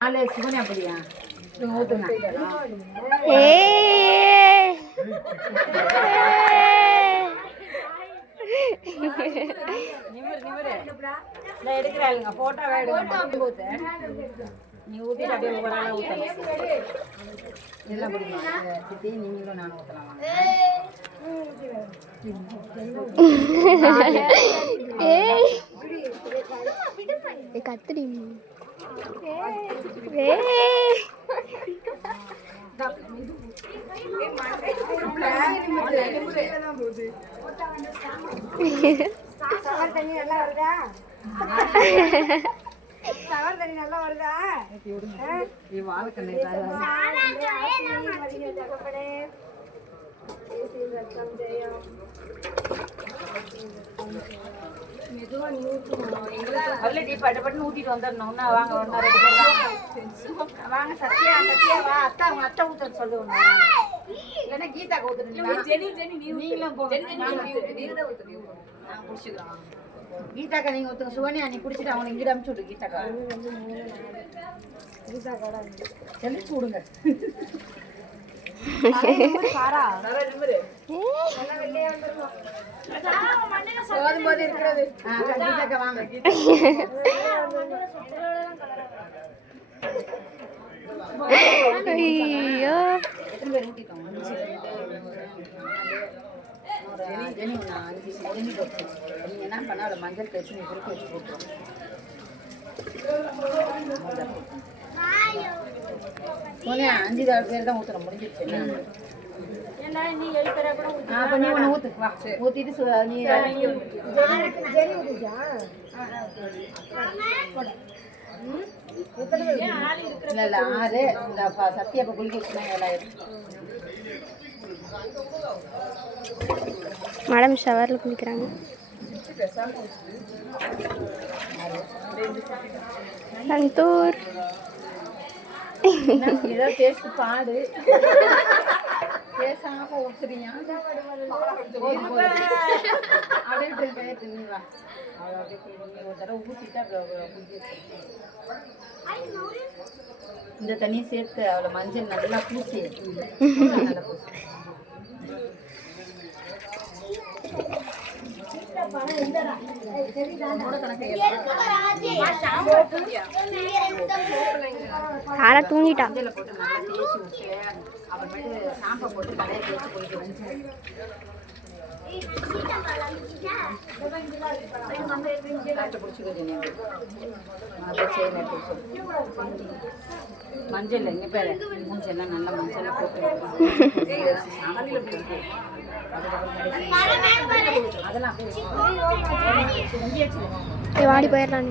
நாளே சிவனே அப்படியா ஊத்துங்க. எடுக்கிறாளுங்க போட்டோவே எடுக்க நீ ஊத்திட்டு அப்படியே ஒவ்வொரு ஆளா ஊத்தலாம். எல்லாம் பிடிக்கும் சித்தி நீங்களும் நானும் ஊத்தலாம். கத்துடி தண்ணி நல்லா வருதா? சவர் தண்ணி நல்லா வருதா? ஊத்திட்டு வந்துடணும். வாங்க வாங்க சத்தியா சத்தியா வா அத்தா அவங்க அத்தை ஊத்த சொல்லுவாங்க. இல்லைன்னா கீதா கீதாக்கா நீங்க ஒருத்தங்க சுவனியா நீ குடிச்சிட்டு அவங்க இங்கிட்ட அனுப்பிச்சு விடு. கீதாக்கா செலுத்து விடுங்க. கீதாக்கா வாங்க. ஐயோ எத்தனை பேர் ஊட்டிட்டோம்? நீங்க என்ன பண்ண அவளை மஞ்சள் தேய்ச்சி நீ குறுக்க வச்சு போட்டுரும். சோனியா 5 பேர் தான் ஊத்துறோம். முடிஞ்சிருச்சு. அப்ப நீ ஒண்ணு ஊத்து வா. ஊத்திட்டு நீ இல்ல 6 இந்த சத்தியா இப்ப குளிக்க வச்சுனா 7000. மேடம் ஷவர்ல குளிக்கிறாங்க. சந்தூர் ஏதோ டேஸ்ட் பாடு பேசாம ஊத்துறியா? அப்படியே தின்னுவா. அவளை அப்படியே ஒரு தடவை ஊற்றிட்டு இந்த தண்ணியை சேர்த்து அவளை மஞ்சள் நல்லா பூசி நல்லா பூசி சாரா தூங்கிட்டா. மஞ்சளை போட்டு நல்லா தேய்ச்சி விட்டு அப்புறமேட்டு ஷாம்பை போட்டு தலையை தேய்ச்சி குளிக்க மஞ்சள் இங்கே பேர் மூஞ்செல்லாம் நல்லா மஞ்சள் போட்டு அதெல்லாம் வாடி போயிடலாம்.